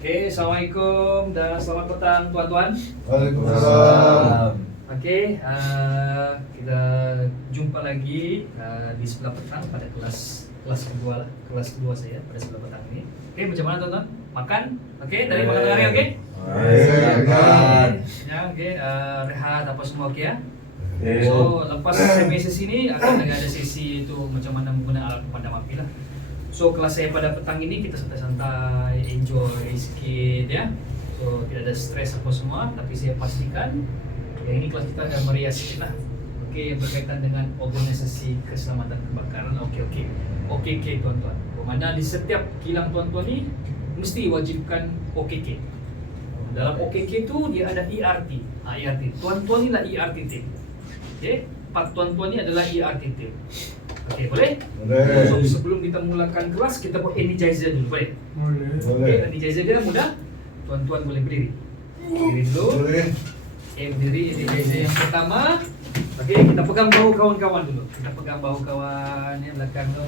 Oke, assalamualaikum dan selamat petang tuan-tuan. Waalaikumsalam. Oke, kita jumpa lagi di sebelah petang pada kelas kedua lah, kelas kedua saya pada sebelah petang ini. Oke, macam mana tuan-tuan? Makan? Oke, dari makan hari oke? Ya, oke, rehat apa semua oke ya? So, lepas sesi ini akan ada sesi itu macam mana menggunakan alat pemadam api lah. So, kelas saya pada petang ini kita santai-santai, enjoy sedikit ya. So, tidak ada stres apa semua, tapi saya pastikan ya ini kelas kita agak meriah sedikit lah. Oke, yang berkaitan dengan organisasi keselamatan kebakaran. Oke, tuan-tuan. Bermakna di setiap kilang tuan-tuan ni mesti wajibkan OKK. Dalam OKK tu dia ada ERT. ERT. Tuan-tuan ni lah ERT team. Okey, part tuan-tuan ni adalah ERT team. Okey, boleh? Boleh. So, sebelum kita mulakan kelas, kita buat energizer dulu, boleh? Okey, energizer dia mudah. Tuan-tuan boleh berdiri. Berdiri dulu. Boleh. Okey, berdiri. Energizer yang pertama. Okey, kita pegang bahu kawan-kawan dulu. Kita pegang bahu kawan yang belakang tu.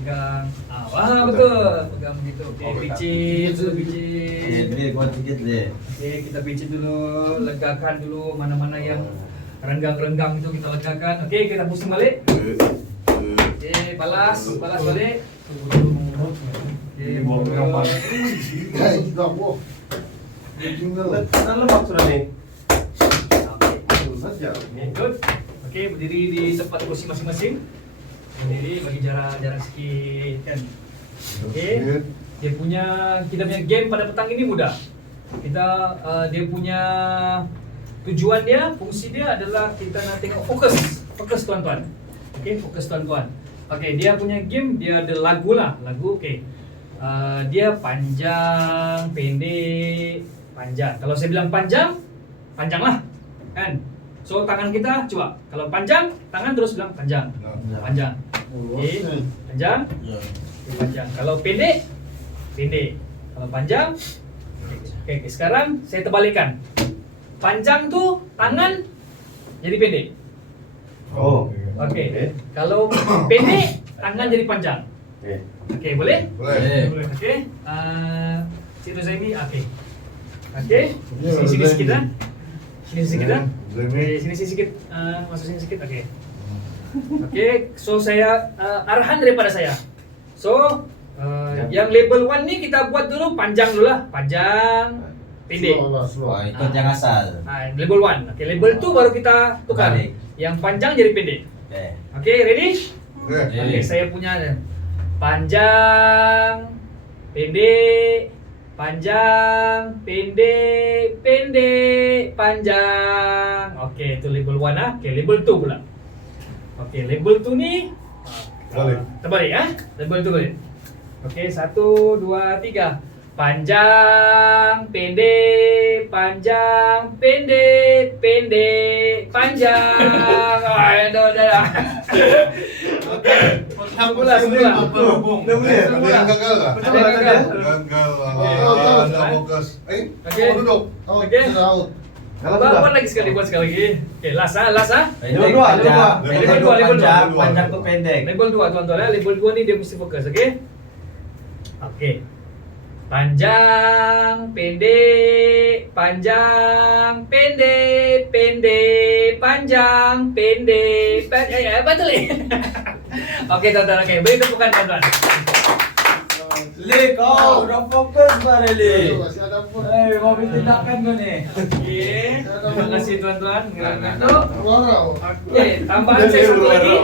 Pegang. Wah, betul. Pegang begitu. Okey, picit dulu, picit. Beri kuat sikit le. Okey, kita picit dulu, legakan dulu mana-mana yang renggang-renggang itu kita legakan. Okey, kita pusing balik. Okey, balas balik. Okey, good. Okey, berdiri di tempat kursi masing-masing. Berdiri bagi jarak sikit kan. Okey. Kita punya game pada petang ini mudah. Dia punya tujuan dia, fungsi dia adalah kita nak tengok fokus tuan-tuan. Okey, fokus tuan-tuan. Okey, dia punya game dia ada lagu lah, okey. Dia panjang, pendek, panjang. Kalau saya bilang panjang lah, kan? So tangan kita coba, kalau panjang, tangan terus bilang panjang. Panjang. Okey, panjang. Okey, panjang. Kalau pendek. Kalau panjang. Okey, sekarang saya terbalikan. Panjang tu tangan jadi pendek. Oh. Okey. Kalau pendek tangan jadi panjang. Okey, boleh? Boleh. Okey. Situ Zaimi. Okey. Sini sikit dah. Sini sikit dah. Okey, sini sikit. Masuk sini sikit. Okey. Okey, so saya arahan daripada saya. So, yang level 1 ni kita buat dulu panjang dulu lah. Panjang, pendek. Wah, ikut yang asal. Level 1. Okey, level 2 baru kita tukar. Balik. Yang panjang jadi pendek. Okey, ready? Okey, saya punya panjang, pendek, panjang, pendek, panjang. Okey, itu level 1 ah. Okey, level 2 pula. Okey, level 2 ni terbalik ya. Level 2 balik. Okey, 1 2 3. Panjang, pendek, panjang, pendek, panjang. Dah. Okey. Semula. Ada yang gagal tak? Ada yang gagal. Gagal. Ada fokus. Okey. Duduk. Okey. Buat lagi sekali. Okey, last ah. Pendek Level 2. panjang tu pendek. Level 2 tuan-tuan ya. Level 2 ni dia mesti fokus, okey? Okey. Panjang, pendek, panjang, pendek, panjang, pendek. Betul ni. Okey tuan-tuan, okey. Beri tepukan tuan-tuan. Le kau dah fokus bare le. Mau tindakan kau ni. Okey. Terima kasih tuan-tuan. Okey, tambahan saya satu lagi.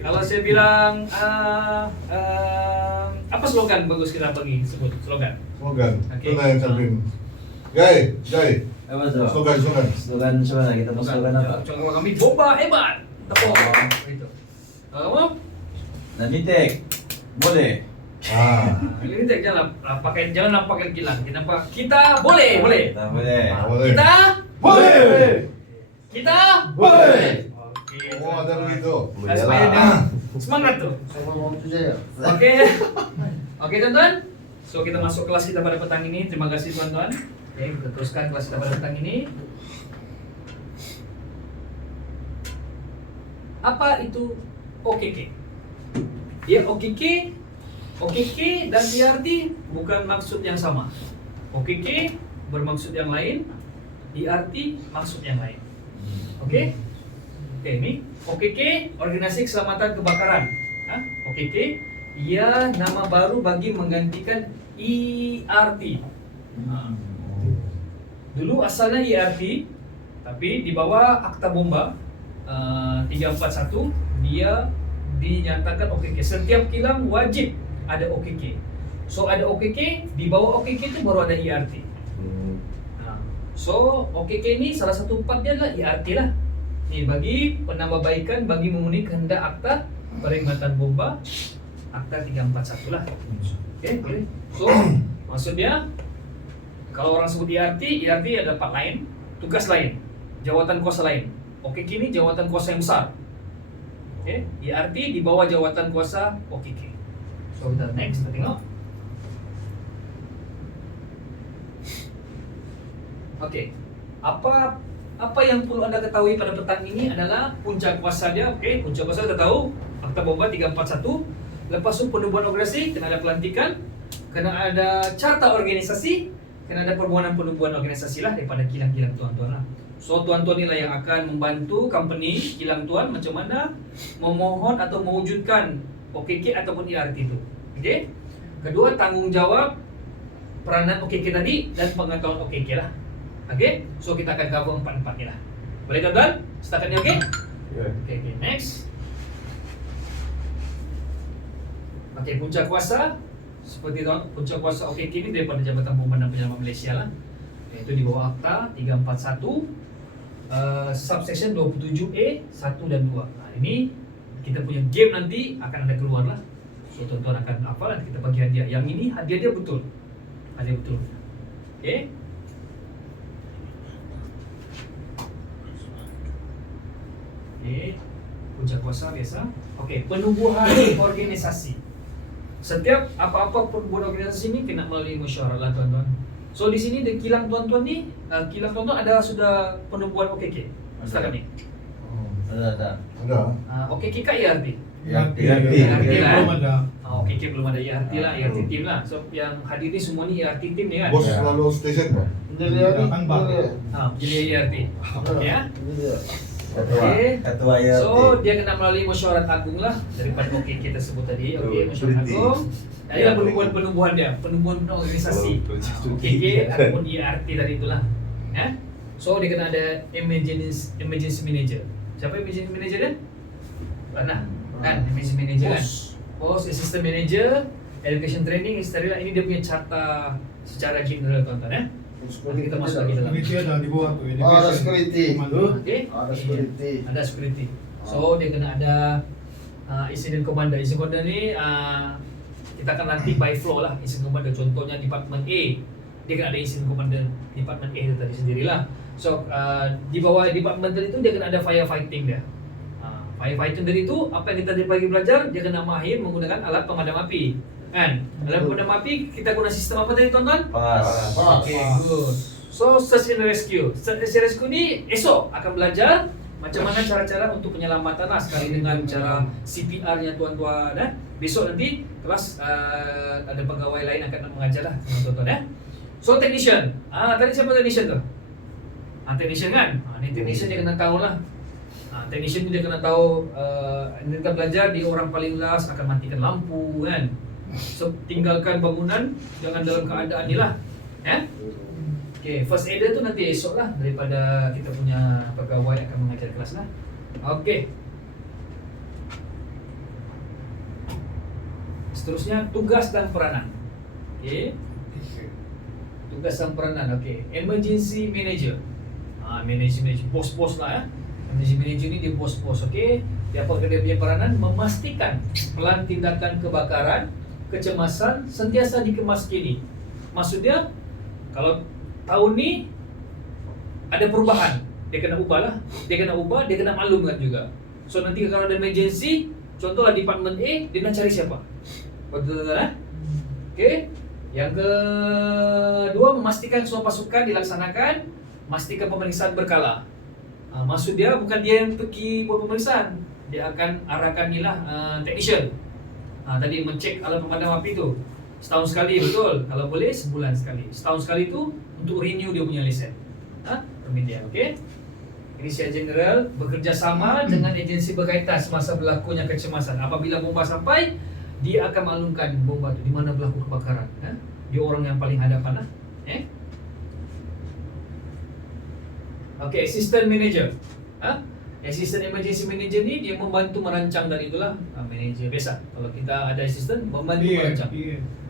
Kalau saya bilang apa slogan bagus kita pergi sebut slogan. Itu lah yang samping. Jai. Apa tu? Slogan. Slogan mana? Kita mau slogan apa? Contoh kami bomba hebat. Tepuk. Itu. Apa? Namitek. Boleh. Ini tak jangan pakai kilang. Kita boleh. Kita boleh. Kita Boleh. Kita Boleh. Okey. Oh, ada begitu. Supaya dia semangat tuh. Oke. Oke teman-teman. So kita masuk kelas kita pada petang ini. Terima kasih teman-teman. Oke, kita teruskan kelas kita pada petang ini. Apa itu OKK? Ya, OKK OKK dan ERT bukan maksud yang sama. OKK bermaksud yang lain, ERT maksud yang lain. Oke? Oke, ini OKK, Organisasi Keselamatan Kebakaran. OKK, ia nama baru bagi menggantikan ERT. Dulu asalnya ERT, tapi di bawah Akta Bomba 341 dia dinyatakan OKK. Setiap kilang wajib ada OKK. So ada OKK, di bawah OKK itu baru ada ERT. So OKK ini salah satu partnya adalah ERT lah. Ini bagi penambahbaikan bagi memenuhi kehendak Akta Peringatan Bomba Akta 341 lah. Oke, boleh. So maksudnya kalau orang sebut ERT ada part lain, tugas lain, jawatan kuasa lain. OKK ini jawatan kuasa yang besar. Oke, ERT di bawah jawatan kuasa OKK. So kita next, kita tengok. Oke, apa yang perlu Anda ketahui pada petang ini adalah punca kuasa dia. Oke, punca kuasa kita tahu Akta Bomba 341. Lepas itu penubuhan organisasi, kena ada pelantikan, kena ada carta organisasi, kena ada permohonan organisasi lah daripada kilang-kilang tuan-tuan lah. So tuan-tuan inilah yang akan membantu company kilang tuan macam mana memohon atau mewujudkan OKK ataupun ERT itu. Okey. Kedua, tanggungjawab peranan OKK tadi dan pengetahuan OKK lah. Okey. So kita akan cover empat-empatnya lah. Boleh tuan-tuan? Setakat ni okey? Okey, next. Okey, punca kuasa seperti tu, punca kuasa OKK ini daripada Jabatan Pemandangan Penyelamat Malaysia lah. Iaitu di bawah Akta 341 subsection 27A 1 dan 2. Nah, ini kita punya game nanti akan ada keluar lah. So tuan-tuan akan hafal nanti kita bagi hadiah. Yang ini hadiah dia betul. Hadiah betul. Okey. Okey, punca kuasa biasa. Okey, penubuhan organisasi. Setiap apa-apa penubuhan organisasi ini kena melalui mesyuarat lah tuan-tuan. So di sini di kilang tuan-tuan ni, kilang tuan-tuan ada sudah penubuhan OKK setakat ni. Ada. OKK kah ERT? ERT lah. belum ada. OKK belum ada ERT lah, ERT team lah. So yang hadir ni semua ni ERT team ni kan. Bos selalu station kan? Jadi ERT. Okey ya. Ketua ya. So dia kena melalui mesyuarat agung lah daripada OKK tersebut tadi. Okey, mesyuarat agung. Adalah penubuhan dia, penubuhan organisasi. OKK ataupun ERT tadi itulah. Ya. So dia kena ada emergency manager. Siapa emergency manager dia? Nah, kan emergency manager kan. Post assistant manager, education training, etc. Ini dia punya carta secara general tuan-tuan ya. Nanti kita masuk lagi dalam. Security ada di bawah tu. Ada security. Okey. Ada security. Ada security. So dia kena ada incident commander. Incident commander ni kita akan nanti by flow lah. Incident commander contohnya department A, dia kena ada incident commander department A itu tadi sendirilah. So di bawah department itu dia kena ada firefighting dia. Firefighting dari itu apa yang kita bagi belajar, dia kena mahir menggunakan alat pemadam api. Kan? Alat pemadam api kita guna sistem apa tadi tuan-tuan? Pas. Okay, good. So search and rescue. Search and rescue ni esok akan belajar macam mana cara-cara untuk penyelamatan lah, sekali dengan cara CPR-nya tuan-tuan. Besok nanti kelas ada pegawai lain akan mengajar lah tuan-tuan ya. So technician. Tadi siapa technician tu? Technician kan? Ni technician dia kena tahu lah. Technician dia kena tahu kita belajar di orang paling last akan matikan lampu kan. So tinggalkan bangunan jangan dalam keadaan ni lah. Okay, first aider tu nanti esok lah daripada kita punya pegawai akan mengajar kelas lah. Okay. Seterusnya tugas dan peranan. Okay. Tugas dan peranan. Okay. Emergency manager. Manager bos-bos lah ya. Emergency manager ni dia bos-bos. Okay. Dia apa dia punya peranan? Memastikan pelan tindakan kebakaran, kecemasan sentiasa dikemaskini. Maksudnya kalau tahun ni ada perubahan, dia kena ubah lah. Dia kena ubah, dia kena maklumkan juga. So nanti kalau ada emergency, contohlah department A, dia nak cari siapa? Betul-betul lah. Okay. Yang kedua, memastikan semua pasukan dilaksanakan, memastikan pemeriksaan berkala. Maksud dia bukan dia yang pergi buat pemeriksaan, dia akan arahkan ni lah technician. Tadi mencek alat pemadam api tu setahun sekali, betul. Kalau boleh sebulan sekali. Setahun sekali tu untuk renew dia punya lesen. Permit dia, okey. Inisiat Jeneral bekerja sama dengan agensi berkaitan semasa berlakunya kecemasan. Apabila bomba sampai, dia akan maklumkan bomba tu di mana berlaku kebakaran. Dia orang yang paling hadapan lah. Okey, assistant manager. Assistant emergency manager ni dia membantu merancang, dan itulah manager biasa. Kalau kita ada assistant membantu merancang.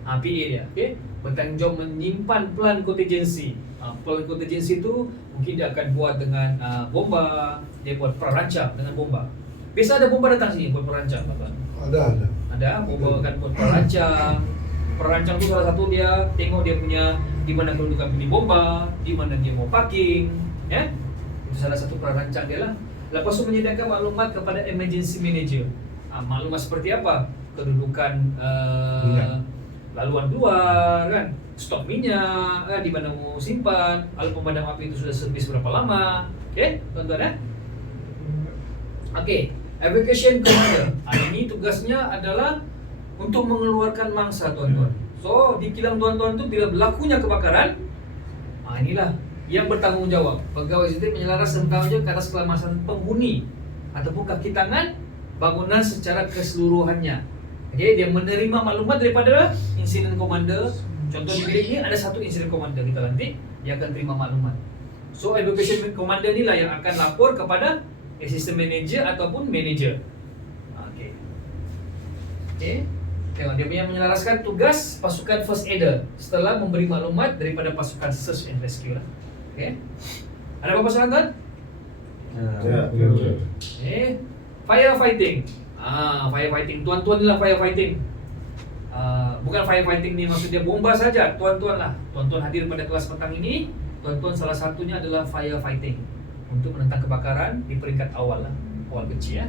PA dia, okey. Bertanggungjawab menyimpan plan contingency. Plan contingency tu mungkin dia akan buat dengan bomba, dia buat perancang dengan bomba. Biasa ada bomba datang sini buat perancang, tuan-tuan. Ada bomba akan buat perancang. Perancang tu salah satu dia tengok dia punya di mana kedudukan pilih bomba, di mana dia mau parking, ya. Itu salah satu perancang dia lah. Lepas tu menyediakan maklumat kepada emergency manager. Maklumat seperti apa? Kedudukan laluan keluar kan, stok minyak, di mana mau simpan, alat pemadam api itu sudah servis berapa lama. Okey, tuan-tuan Okey, evacuation commander. Ini tugasnya adalah untuk mengeluarkan mangsa, tuan-tuan. So, di kilang tuan-tuan tu bila berlakunya kebakaran, inilah yang bertanggungjawab. Pegawai SDT menyelaras dan bertanggungjawab ke atas keselamatan penghuni ataupun kaki tangan bangunan secara keseluruhannya. Okey, dia menerima maklumat daripada incident commander. Contoh di bilik ni ada satu incident commander kita nanti, dia akan terima maklumat. So evacuation commander ni lah yang akan lapor kepada assistant manager ataupun manager. Okey. Tengok dia punya menyelaraskan tugas pasukan first aider setelah memberi maklumat daripada pasukan search and rescue lah. Okey. Ada apa-apa soalan tuan? Firefighting. Firefighting. Tuan-tuan ni lah firefighting. Bukan firefighting ni maksudnya bomba saja. Tuan-tuan lah. Tuan-tuan hadir pada kelas petang ini. Tuan-tuan salah satunya adalah firefighting untuk menentang kebakaran di peringkat awal lah. Awal kecil ya.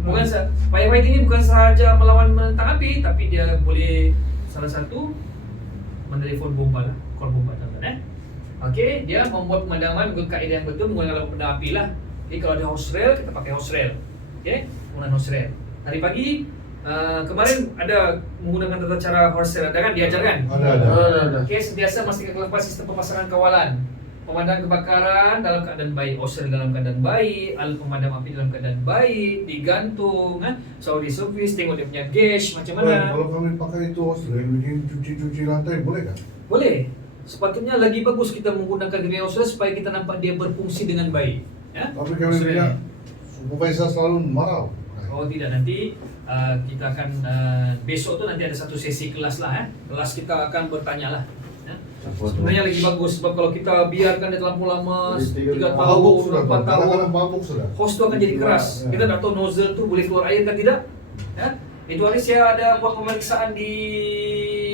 Bukan firefighting ni bukan sahaja melawan menentang api, tapi dia boleh salah satu menelpon bomba lah, call bomba, tuan-tuan Okey, dia membuat pemadaman mengikut kaedah yang betul menggunakan alat pemadam api lah. Jadi kalau ada hose rail, kita pakai hose rail. Okey, menggunakan hose rail. Tadi pagi kemarin ada menggunakan tata cara hose rail, ada kan diajarkan? Ada. Okey, sentiasa memastikan kelepas sistem pemasangan kawalan. Pemadam kebakaran dalam keadaan baik, hose rail dalam keadaan baik, alat pemadam api dalam keadaan baik, digantung, selalu di servis, tengok dia punya gauge macam mana. Kalau kami pakai itu hose rail, bikin cuci lantai boleh kan? Boleh. Sepatutnya lagi bagus kita menggunakan dunia hose rail supaya kita nampak dia berfungsi dengan baik. Ya? Tapi kami punya supervisor selalu marah. Oh tidak, nanti kita akan besok tu nanti ada satu sesi kelas lah Kelas kita akan bertanya lah. Sebenarnya lagi bagus sebab kalau kita biarkan dia terlalu lama 3 tahun, 4 tahun, hose tu akan jadi keras. Kita tak tahu nozzle tu boleh keluar air kan tidak. Itu hari saya ada buat pemeriksaan di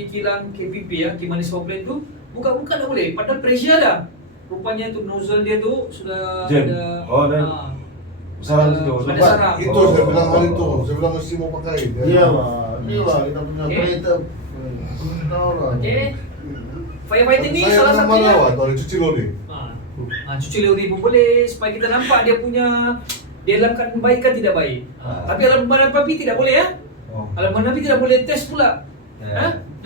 kilang KPP ya, Kimanis Power Plant tu. Buka-buka tak boleh, padahal pressure ada. Rupanya tu nozzle dia tu sudah ada Sarang situ. ada sarang. Itu saya bilang hal itu, saya bilang mesti mau pakai. Iya lah, ini lah kita punya kereta. Tahu lah. Okey. Firefighting ni salah satunya. Saya mana cuci lori. Cuci lori pun boleh supaya kita nampak dia punya dia dalam keadaan baik kan tidak baik. Tapi alat pemadam api tidak boleh ya. Alat pemadam api tidak boleh test pula.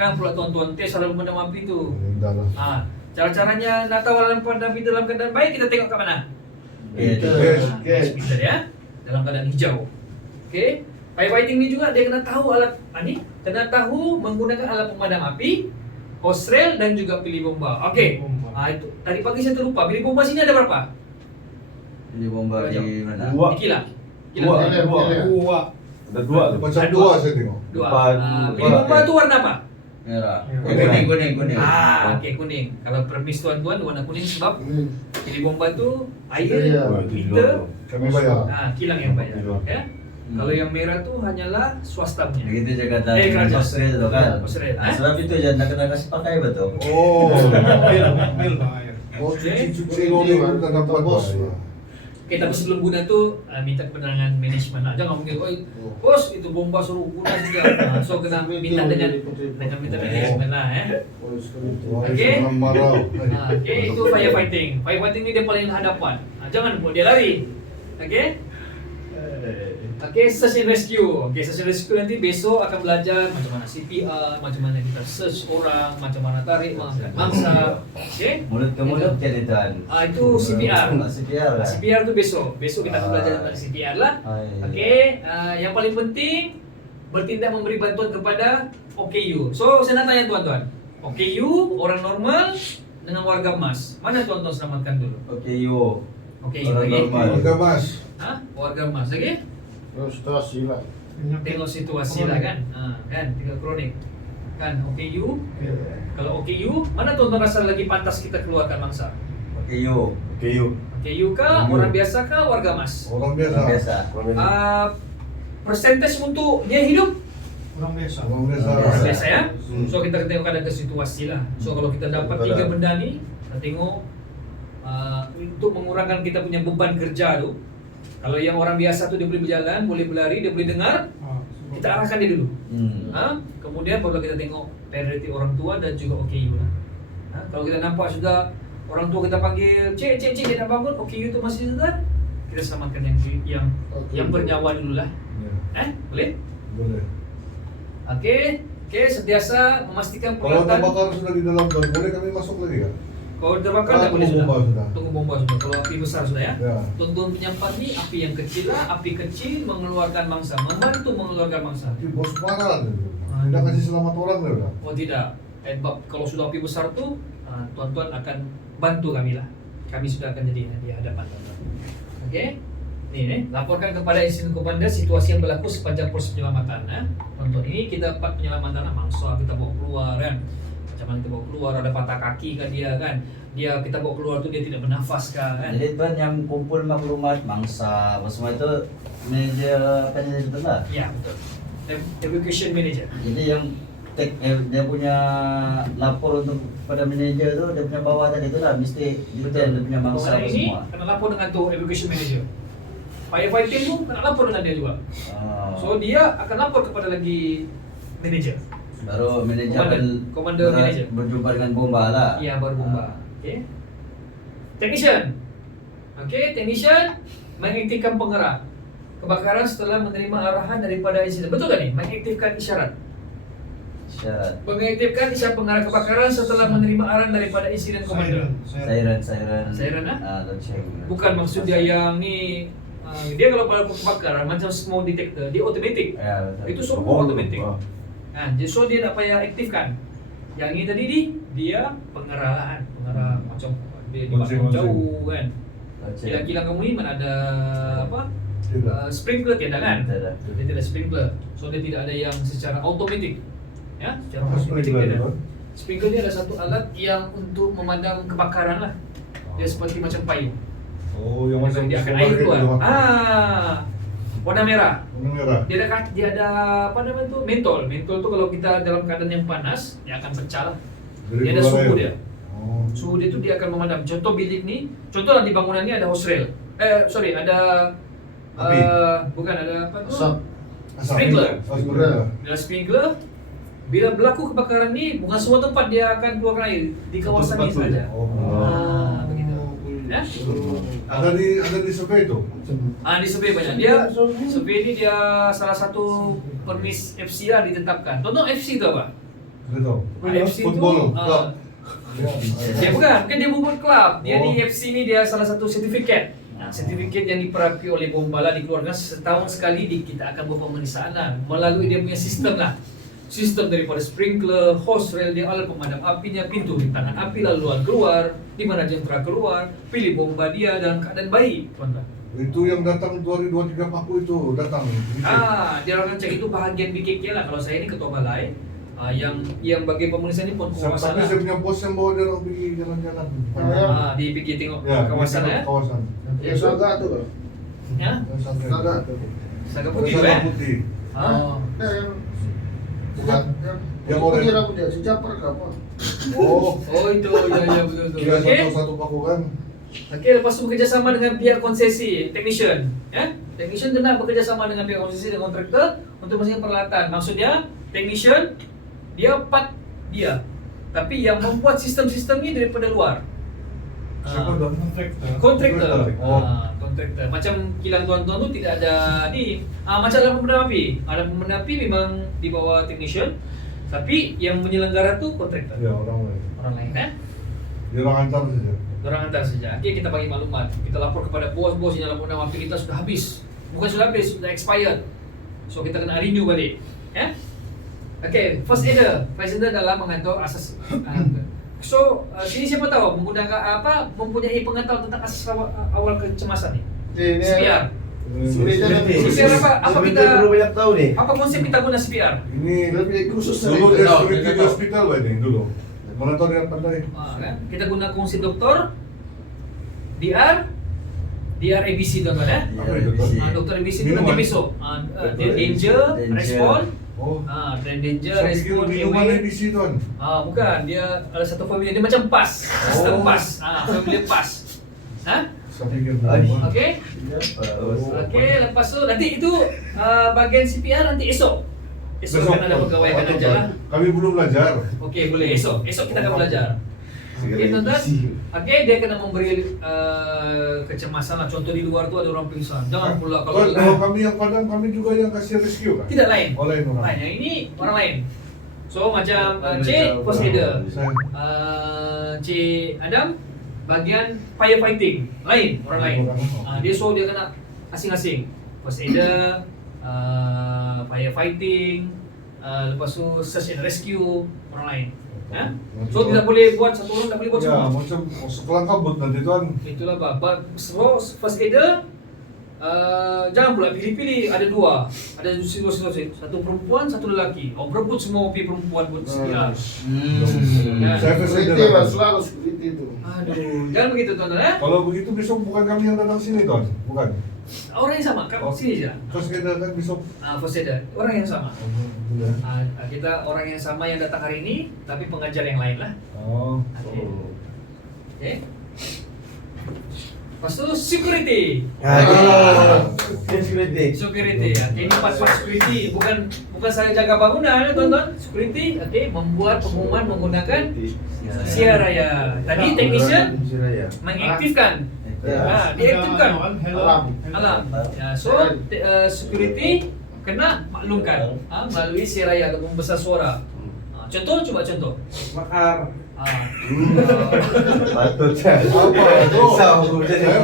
Jangan pula tuan-tuan test alat pemadam api tu. Cara-caranya nak tahu alat pemadam api dalam keadaan baik, kita tengok kat mana? Meter ya. Dalam keadaan hijau. Okey. Firefighting ni juga dia kena tahu alat ni, kena tahu menggunakan alat pemadam api, hose rail dan juga pilih bomba. Okey. Itu tadi pagi saya terlupa. Pilih bomba sini ada berapa? Pilih bomba di mana? Dua. Di kilang. Dua. Ada dua tu. Macam dua saya tengok. Dua. Depan. Pilih bomba tu warna apa? Merah. Kuning. Kuning. Okey, kuning. Kalau permis tuan-tuan warna kuning sebab pilih bomba tu air, Iya. kita, Kami bayar. kilang yang bayar. Betul. Ya. Kalau yang merah tu hanyalah swasta punya. Begitu je kata Kerajaan. Australia tu kan. Australia, Sebab itu jangan kena kasih pakai betul. Oh. bayar. Oh, cuci lori bukan dapat bos. Okay, tapi sebelum guna tu minta kebenaran manajemen lah. Jangan mungkin, bos itu bomba suruh guna juga. So kena minta dengan minta manajemen lah Okey. Okey, itu firefighting. Firefighting ni dia paling hadapan. Jangan buat dia lari. Okey. Oke, search and rescue. Oke, search and rescue nanti besok akan belajar macam mana CPR, macam mana kita search orang, macam mana tarik mengangkat mangsa. Oke? Mulut ke mulut cerita. Itu CPR. CPR lah. CPR tu besok. Besok kita akan belajar tentang CPR lah. Iya. Oke, yang paling penting bertindak memberi bantuan kepada OKU. So, saya nak tanya tuan-tuan. OKU, orang normal dengan warga emas. Mana tuan-tuan selamatkan dulu? Oke yo. OKU Orang lagi. normal. Warga Mas. Hah? Warga emas lagi? Terus situasi lah. Tengok situasi lah kan. Kan, tinggal kronik. Kan, OKU. Kalau OKU, mana tuan-tuan rasa lagi pantas kita keluarkan mangsa? Oke yo. OKU kah, OKU. orang biasa kah, warga emas? Orang Orang biasa. biasa. Persentase untuk dia hidup Orang biasa. orang biasa ya. Hmm. So kita tengok ada ke situasi lah. So kalau kita dapat Betul 3 lah. benda ni, kita tengok untuk mengurangkan kita punya beban kerja tu. Kalau yang orang biasa tu dia boleh berjalan, boleh berlari, dia boleh dengar, kita arahkan dia dulu. Kemudian baru kita tengok priority orang tua dan juga OKU lah. Kalau kita nampak sudah orang tua kita panggil, cik dia nak bangun, OKU tu masih sedar, kita selamatkan yang bernyawa dulu lah. Boleh? Boleh. Okey, sentiasa memastikan Kalau peralatan. terbakar sudah di dalam ban, boleh kami masuk lagi kan? Kalau terbakar Ah, tak boleh tunggu sudah. bomba sudah. Tunggu bomba sudah. Kalau api besar sudah ya. Ya. Tuntun penyampat ni api yang kecil lah, api kecil mengeluarkan mangsa, membantu mengeluarkan mangsa. Tapi bos marah tu. Tidak kasih selamat orang dia udah. Oh tidak. Kalau sudah api besar tu, tuan-tuan akan bantu kami lah. Kami sudah akan jadi di hadapan tuan-tuan. Okey. Ni, laporkan kepada insiden komander situasi yang berlaku sepanjang proses penyelamatan. Tuan-tuan, ini kita buat penyelamatan mangsa, kita bawa keluar kan. Macam mana kita bawa keluar, ada patah kaki kan dia kan. Kita bawa keluar tu dia tidak bernafas kan. Jadi tuan yang kumpul maklumat mangsa apa semua itu manajer akan jadi betul lah. Ya, betul. Evacuation manager. Jadi yang dia punya lapor untuk pada manajer tu dia punya bawah tadi tu lah mesti detail dia punya mangsa Komander apa ini semua. kena lapor dengan tu evacuation manager. Firefighting tu kena lapor dengan dia juga. Oh. So dia akan lapor kepada lagi manager. Baru manajer Komander manager. berjumpa dengan bomba lah. Ya, baru bomba. Okey. Technician. Okey, technician mengaktifkan pengeras kebakaran setelah menerima arahan daripada insiden. Betul tak ni? Mengaktifkan isyarat. Syarat. Mengaktifkan isyarat pengeras kebakaran setelah menerima arahan daripada insiden komander. Siren. Siren, lonceng. Bukan maksud dia yang ni dia kalau pada kebakaran macam smoke detector, dia automatic. Ya, betul. Itu semua automatic. So dia nak payah aktifkan. Yang ini tadi dia pengerah macam dia di Lonceng. jauh kan. Lonceng. Kilang-kilang kamu ni mana ada apa? Tidak. Sprinkler tiada kan? Tiada. Dia tidak sprinkler. So dia tidak ada yang secara automatic. Ya, secara Apa automatic sprinkler dia ada. tu? Sprinkler ni ada satu alat yang untuk memadam kebakaran lah. Dia seperti macam payung. Oh, yang macam Dia akan supermarket air keluar. tu. Warna merah. Warna merah. Dia ada apa namanya tu? Mentol. Mentol tu kalau kita dalam keadaan yang panas, dia akan pecah lah. Jadi Dia ada keluar suhu air. dia. Oh. Suhu dia tu dia akan memadam. Contoh bilik ni, contoh lah di bangunan ni ada hose rail. Ada Api. bukan ada apa tu? Asap. Asap. Sprinkler. Oh, sprinkler. Bila sprinkler, bila berlaku kebakaran ni bukan semua tempat dia akan keluarkan air, di kawasan ni saja. Oh. Begitu. Ya? Ada di survey tu. Di survey banyak. Survey ni dia salah satu permis FC lah ditetapkan. Tonton FC tu apa? Betul. FC tu Football club. dia bukan dia buat klub. Dia Oh. ni FC ni dia salah satu sertifikat. Sertifikat yang diperakui oleh Bombala dikeluarkan setahun sekali kita akan buat pemeriksaan lah melalui dia punya sistem lah. Sistem daripada sprinkler, hose rail, dia alat pemadam apinya, pintu rintangan api lalu keluar, di mana jentera keluar, pilih bomba dia dalam keadaan baik, tuan-tuan. Itu yang datang 2023 Paku itu datang. Dia akan cek itu bahagian BKK lah. Kalau saya ni ketua balai, yang bagian pemeriksaan ni pun kawasan Tapi lah. saya punya bos yang bawa dia orang pergi jalan-jalan. Di PK tengok Ya, kawasan ya. Kawasan. Ya, Yang Saga tu kan? Ya, Saga tu. Saga putih tu Saga eh. putih. Yang Bukan. Yang Yang orang. orang dia si Japar ke apa? Oh, Oh itu, ya betul. kira Okey. satu Paku kan. Okey, lepas tu bekerjasama dengan pihak konsesi, technician, ya. Technician kena bekerjasama dengan pihak konsesi dan kontraktor untuk memasang peralatan. Maksudnya, technician dia part dia. Tapi yang membuat sistem-sistem ni daripada luar. Siapa tu? Kontraktor. Oh. kontraktor. Macam kilang tuan-tuan tu tidak ada ni. Macam dalam pemadam api. Dalam pemadam api memang di bawah technician, tapi yang menyelenggara tu kontraktor. Ya, orang lain. Orang lain Dia orang hantar saja. Orang hantar saja. Okey, kita bagi maklumat. Kita lapor kepada bos-bos yang dalam pemadam api kita sudah habis. Bukan sudah habis, sudah expired. So kita kena renew balik. Ya? Okey, first aider. First aider adalah mengatur asas. So, sini siapa tahu menggunakan apa, mempunyai pengetahuan tentang asas awal kecemasan ni? CPR. CPR apa kita perlu banyak tahu nih. apa konsep kita guna CPR? Ini Lebih khusus dulu dia Tahu, security dia di tahu. hospital lah ini dulu. Mana tahu dia pandai. Kan? Kita guna konsep doktor DR ABC tuan-tuan ya. Apa itu, Tuan? Doktor ABC itu Minuman. nanti besok. Danger, Danger. respon. Oh. Danger, Saya pikir respon, minuman airway. ABC tuan. Bukan, dia ada satu formula, dia macam PAS. Sistem PAS. Formula PAS. Saya pikir Ay. minuman. Okey. Okey, lepas tu nanti itu bagian CPR nanti esok. Esok kan ada pegawai akan ajar lah. Kami belum belajar. Okey, boleh esok. Esok kita akan belajar. Okey, tuan-tuan. Okey, dia kena memberi kecemasan lah. Contoh di luar tu ada orang pingsan. Jangan pula Tuan, kalau kalau kami yang padam, kami juga yang kasih rescue kan? tidak lain. Oh, lain orang. Lain. Yang ini orang lain. So macam C first aider. Saya. C Adam bagian firefighting. Lain, orang lain. Dia kena asing-asing. First aider, firefighting, lepas tu search and rescue, orang lain. So tidak boleh buat satu orang, tak boleh buat Ya, semua. macam sekelang kabut nanti tuan. Itulah bab. So first aider jangan pula pilih-pilih, ada dua. Ada situasi, satu perempuan, satu lelaki. Berebut semua pergi perempuan buat CPR. Saya Security kesedar. mas, selalu security itu. Aduh, jangan begitu tuan-tuan ya. Kalau begitu besok bukan kami yang datang sini tuan, bukan. Orang yang sama, sini je. Terus kita kan besok. First aider, orang yang sama. Ya. Kita orang yang sama yang datang hari ini, tapi pengajar yang lain lah. Oh. Okay. Lepas tu security. Security. Security. Okay, ini part-part security. Bukan saya jaga bangunan ya tuan-tuan. Security, okay, membuat pengumuman menggunakan siar raya. Tadi technician mengaktifkan. Diaktifkan alam. So security kena maklumkan melalui siar raya ataupun besar suara. Contoh, coba contoh. Makar. Patut Apa itu? Saya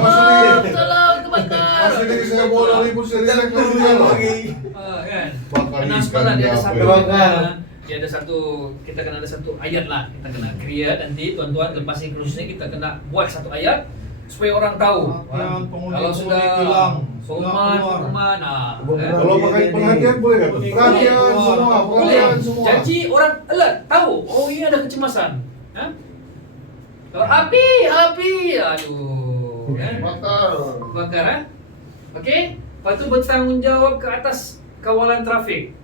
masih Tolong kebakar. masih di saya bawa lari pun saya direct lagi Kan? Bakar Karena ikan sekolah dia ada dia satu. apa? Dia ada satu, kita kena ada satu ayat lah. Kita kena create nanti tuan-tuan lepas inklusnya kita kena buat satu ayat supaya orang tahu. Kalau sudah pengumuman, Kalau pakai perhatian boleh kan? Perhatian semua, boleh. perhatian semua. Janji orang alert, tahu. Oh ini ada kecemasan. Kalau api, aduh. Bakar. Okey. Lepas tu bertanggungjawab ke atas kawalan trafik.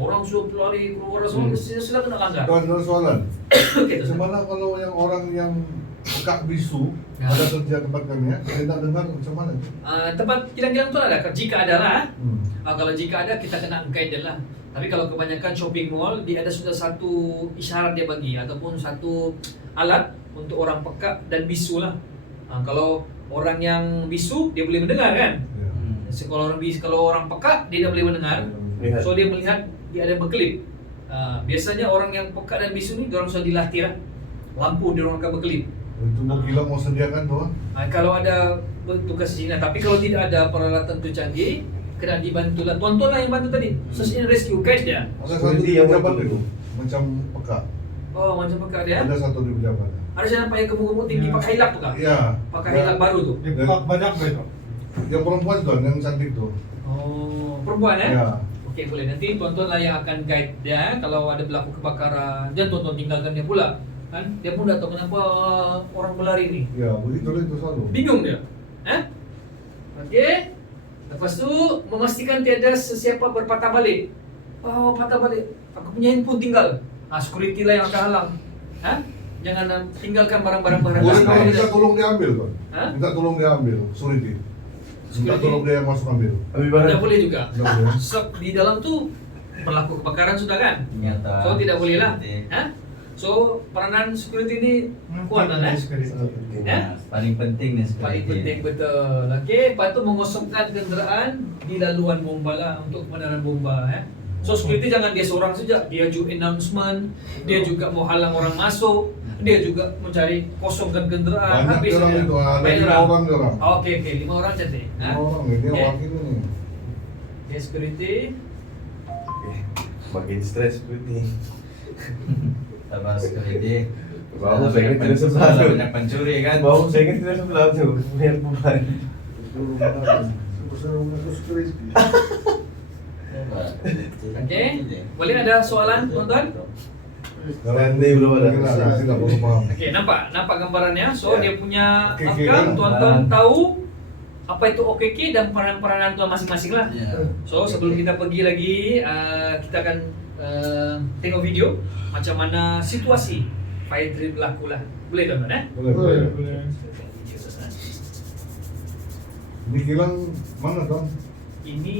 Orang sudah lari keluar semua, sila kena langgar. Tuan, ada soalan. Okey, tu. Macam mana kalau yang orang yang pekak bisu ada kerja tempat kami ya? Saya tak dengar macam mana? Tempat kilang-kilang tu ada, jika ada lah. Hmm. Kalau jika ada kita kena guide dia lah. Tapi kalau kebanyakan shopping mall dia ada sudah satu isyarat dia bagi ataupun satu alat untuk orang pekak dan bisu lah. Kalau orang yang bisu dia boleh mendengar kan? Ya. So, kalau orang pekak dia tak boleh mendengar. So dia melihat dia ada berkelip. Biasanya orang yang pekak dan bisu ni dia orang sudah dilatih lah. Lampu dia orang akan berkelip. Itu mau kilang mau sediakan tuh. Kalau ada tugas di sini, tapi kalau tidak ada peralatan tu canggih, kena dibantu lah. Tuan-tuan lah yang bantu tadi. Search and rescue, guide dia. Ada satu di pejabat itu macam pekak. Oh, macam pekak dia. Ada satu di pejabat. Ada siapa pakai gemuk-gemuk tinggi pakai hilap tu kah? Iya. Pakai hilap baru tu. Banyak itu. Yang perempuan tuan, yang cantik tuh. Oh, perempuan Iya. Okey, boleh. Nanti tuan-tuan lah yang akan guide dia kalau ada berlaku kebakaran. Jangan tuan-tuan tinggalkan dia pula. Kan? Dia pun tak tahu kenapa orang berlari ni. Iya, begitu itu selalu. Bingung dia. Okey. Lepas tu memastikan tiada sesiapa berpatah balik. Oh, patah balik. Aku punya handphone tinggal. Security lah yang akan halang. Jangan tinggalkan barang-barang Boleh berharga. kalau minta tolong dia ambil tuan. Hah? Minta tolong dia ambil, security. Minta Security? tolong dia yang masuk ambil. Tidak boleh juga. Tidak boleh. Sebab di dalam tu berlaku kebakaran sudah kan? Ternyata. So tidak boleh lah. So peranan security ni kuat lah Ya? Paling penting nih Paling penting betul. Okey, lepas tu mengosongkan kenderaan di laluan bomba lah untuk kebenaran bomba So security jangan dia seorang saja, dia juga announcement, dia juga mau halang orang masuk, dia juga mencari kosongkan kenderaan. Banyak habis orang saja. itu, ada Banyak 5 orang dia orang. Okey, 5 orang cantik. 5 orang ni, dia Okey. wakil ni. Okay, security. Makin stres seperti Sama security. Baru saya ingat tidak sebelah tu. Banyak pencuri kan. Baru saya ingat tidak sebelah tu. Biar beban. Itu mana? Sebesar rumah tu security. Okey. Boleh ada soalan, tuan-tuan? Nanti belum ada. Tidak perlu faham. Okey, nampak gambarannya. So Ya. dia punya OKK outcome, kan? tuan-tuan tahu apa itu OKK dan peranan-peranan tuan masing-masing lah. Ya. So sebelum kita pergi lagi, kita akan tengok video macam mana situasi fire drill berlaku lah. Boleh tuan-tuan Boleh. Ini kilang mana tuan? Ini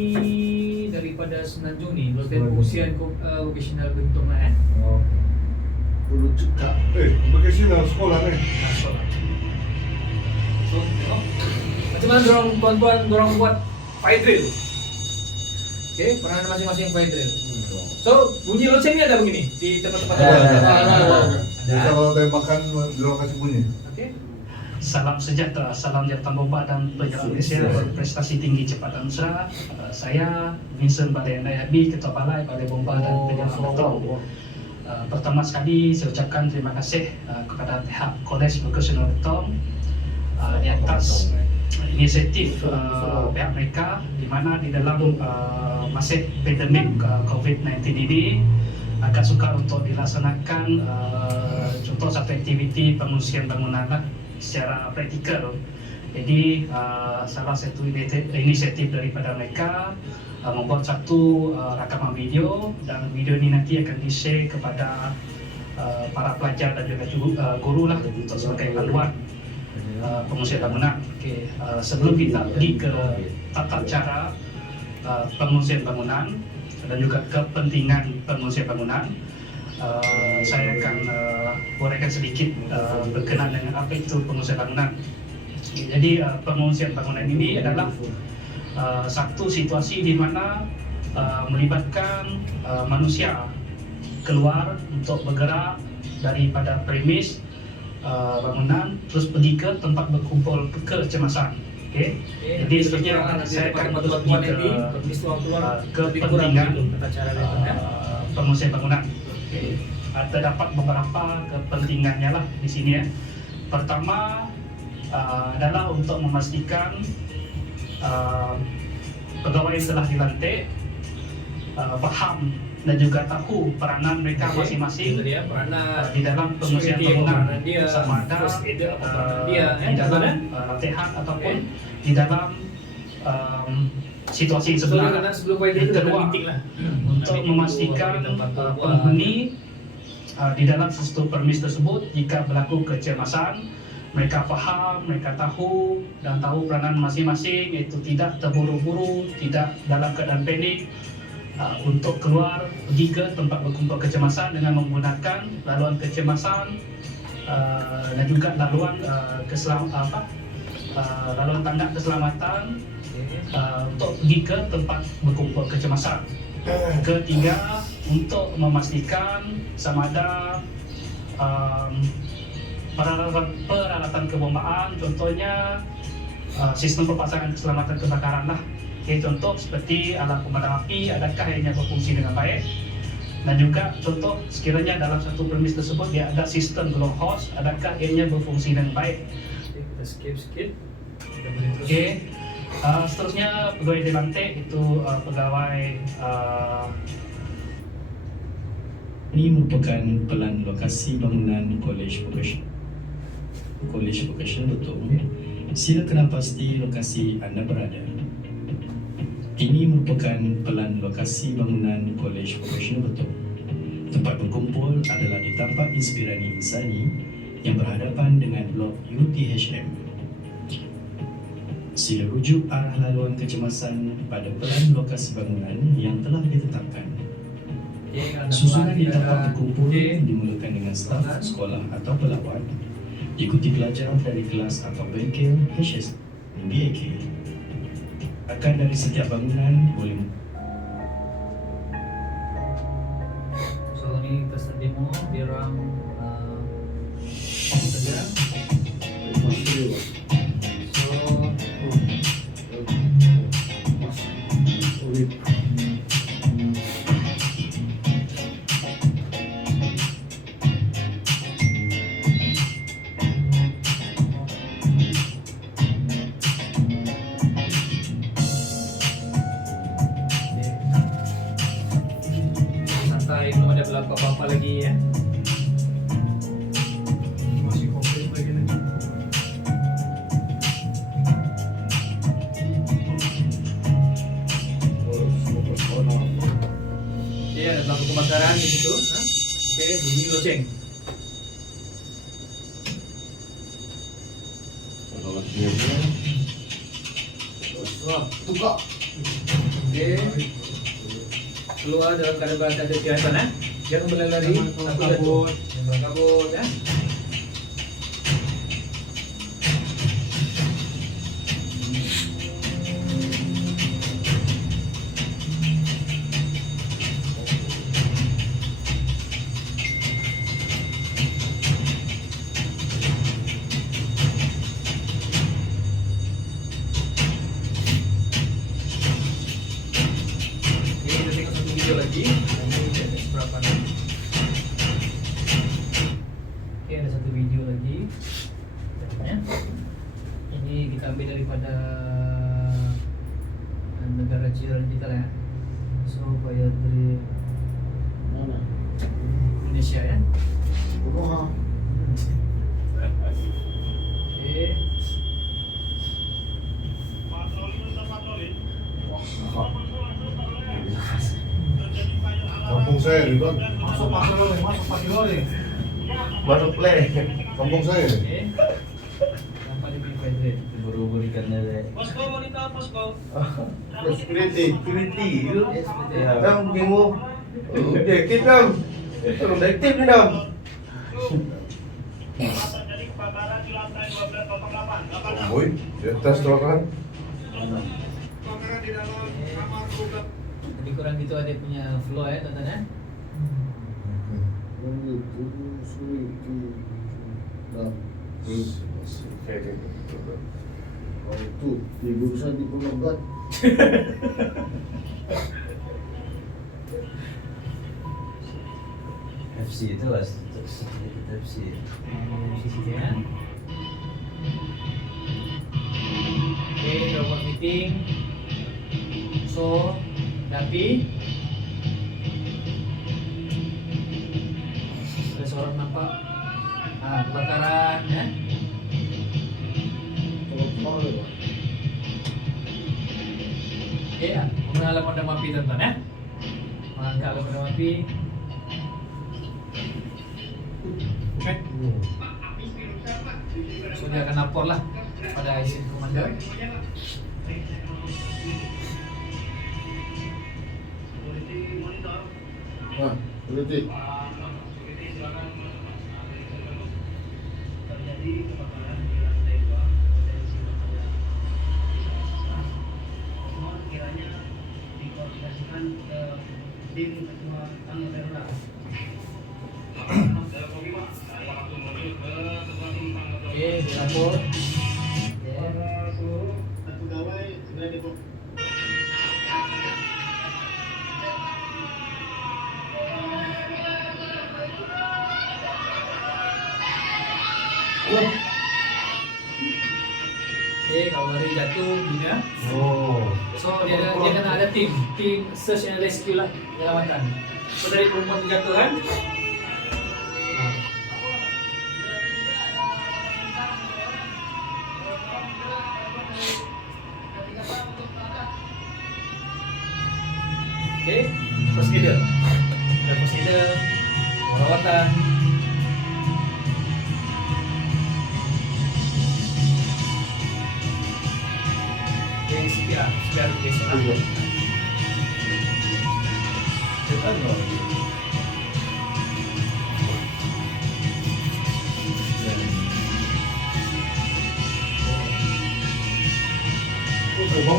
daripada Semenanjung ni, Latihan Pengusian Vocational Bentong lah Oh. Dulu cekak. Vocational sekolah ni. Sekolah. So tengok macam mana dorang buat fire drill. Okay, peranan masing-masing fire drill. So bunyi loceng ni ada begini di tempat-tempat Ada. Biasa Ada. kalau tembakan, dia orang kasih bunyi. Okay. Salam sejahtera, salam jawatan bomba dan penyelam Malaysia berprestasi tinggi cepat dan mesra. Saya Vincent Baliandai Habi, Ketua Balai Bomba dan Penyelam Beton. Pertama sekali saya ucapkan terima kasih kepada pihak Kolej Vocational Beton di atas inisiatif pihak mereka di mana di dalam masih pandemik COVID-19 ini agak sukar untuk dilaksanakan contoh satu aktiviti pengungsian bangunan lah secara praktikal. Jadi salah satu inisiatif daripada mereka membuat satu rakaman video dan video ini nanti akan di-share kepada para pelajar dan juga guru lah untuk sebagai panduan pengungsian bangunan. Okay. Sebelum kita pergi ke tata cara pengungsian bangunan dan juga kepentingan pengungsian bangunan, saya akan uraikan sedikit berkenaan dengan apa itu pengungsian bangunan. Jadi pengungsian bangunan ini adalah satu situasi di mana melibatkan manusia keluar untuk bergerak daripada premis bangunan terus pergi ke tempat berkumpul kecemasan. Okay. Jadi seterusnya saya akan pergi ke kepentingan pengungsian bangunan. Okay. Terdapat beberapa kepentingannya lah di sini ya. Pertama adalah untuk memastikan pegawai yang telah dilantik faham dan juga tahu peranan mereka masing-masing di dalam pengungsian bangunan, sama ada di dalam latihan ataupun di dalam situasi sebenar. Yang kedua, untuk memastikan penghuni di dalam sistem permis tersebut jika berlaku kecemasan, mereka faham, mereka tahu dan tahu peranan masing-masing, iaitu tidak terburu-buru, tidak dalam keadaan panik untuk keluar pergi ke tempat berkumpul kecemasan dengan menggunakan laluan kecemasan dan juga laluan laluan tanda keselamatan untuk pergi ke tempat berkumpul kecemasan. Ketiga, untuk memastikan sama ada peralatan kebombaan, contohnya sistem perpasangan keselamatan kebakaran lah. Okay, contoh seperti alat pemadam api, adakah ianya berfungsi dengan baik? Dan juga contoh sekiranya dalam satu premis tersebut dia ada sistem glow hose, adakah ianya berfungsi dengan baik? Kita skip sikit. Okay. Seterusnya pegawai dilantik itu pegawai ini merupakan pelan lokasi bangunan Kolej Vocational Beton. Silakan pasti lokasi anda berada. Ini merupakan pelan lokasi bangunan Kolej Vocational Beton. Tempat berkumpul adalah di Tapak Inspirasi Insani yang berhadapan dengan blok UTHM. Sila rujuk arah laluan kecemasan pada pelan lokasi bangunan yang telah ditetapkan. Susunan di tempat berkumpul dimulakan dengan staf sekolah atau pelawat. Ikuti pelajaran dari kelas atau bengkel HS BAK. Akan dari setiap bangunan boleh. So ini peserta demo biar orang kerja. Santai, belum ada berlaku apa-apa lagi ya. Masih komplit lagi nih. Oke, ada lampu kebakaran di situ. Oke, bunyi loceng. Tukar. Oke. Keluar dalam keadaan berada di sana. Jangan berlari, takut jatuh. Jangan kabut ya. Ini kita tengok satu video lagi. Ini ada seberapa nih? Oke, ada satu video lagi. Ya. Ini kita ambil daripada negara jiran kita lah ya. So, kayak dari Mana? Indonesia ya. Wah. Oke. Kampung saya nih kan. Masuk pakai lori. Masuk play. Kampung saya nih. Oke. Nampak dia punya fire rate. Buru-buru ikannya deh. Security. Security itu. Ya. Nam bingung. Objektif nam. Objektif ni nam. Boy, di atas tu kan. Lebih kurang gitu ada punya flow ya tonton ya. Ini security. Nah, oh itu di jurusan di Pulau FC itu lah FC. Sisinya. Oke, robot meeting. So, tapi ada seorang nampak kebakaran ya. Oke, mengalami modam api tonton ya. Mengangkat modam api. Oke. So dia akan lapor lah pada IC komander. Nah, security. Oke, dilapor. Oke, kalau lari jatuh gitu ya. Oh. So dia kena ada tim search and rescue lah penyelamatan. So dari perempuan itu jatuh kan. Nah. Oke, prosedur. Ada prosedur perawatan. CPR biasa. Cepat loh.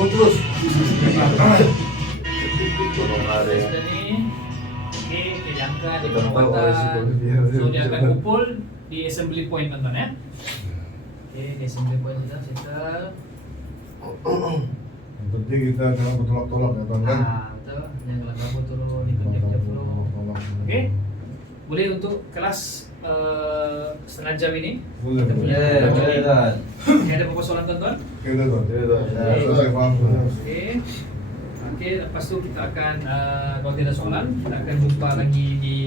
bangun terus. Sudah nih. Oke, diangkat di Kita tahu resiko kekuatan. dia. So dia akan kumpul di assembly point teman-teman ya. Oke, di assembly point sudah settle. Yang penting kita jangan bertolak-tolak ya Bang kan. Nah, betul. Jangan kamu turun ikut jam dulu. Oke. Boleh untuk kelas setengah jam ini. Boleh. Kita punya Boleh kan. Oke, ada persoalan tonton. Oke dah tuan. Ya, Selesai paham. Oke. Oke, lepas tu kita akan kalau tidak ada soalan, kita akan jumpa lagi di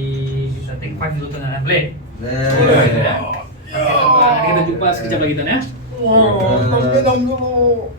kita take 5 dulu teman. Boleh? Boleh. Oke, teman-teman. Kita jumpa sekejap lagi teman ya. Wah, dong dulu.